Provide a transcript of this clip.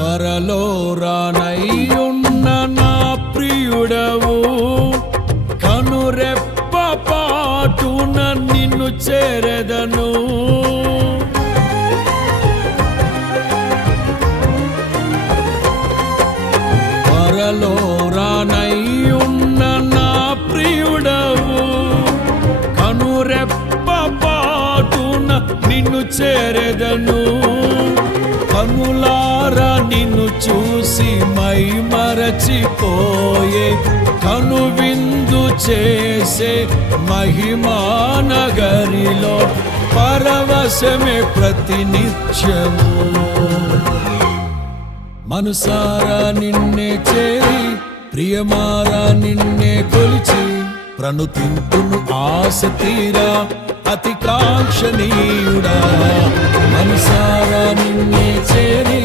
త్వరలో రానయ్యున్న నా ప్రియుడవు, కనురెప్ప పాటున నిన్ను చేరెదను. త్వరలో రానయ్యున్న నా ప్రియుడవు, కనురెప్ప పాటున నిన్ను చేరెదను. కనులారా నిన్ను చూసి మై మరచిపోయే, కనువిందు చేసే మహిమానగరిలో పరవశమే ప్రతినిత్యము. మనసారా నిన్నే చేరి, ప్రియమారా నిన్నే కొలిచి, ప్రణుతింతును ఆశ తీరా అతి కాంక్షణీయుడా. మనసారా నిన్నే చేరి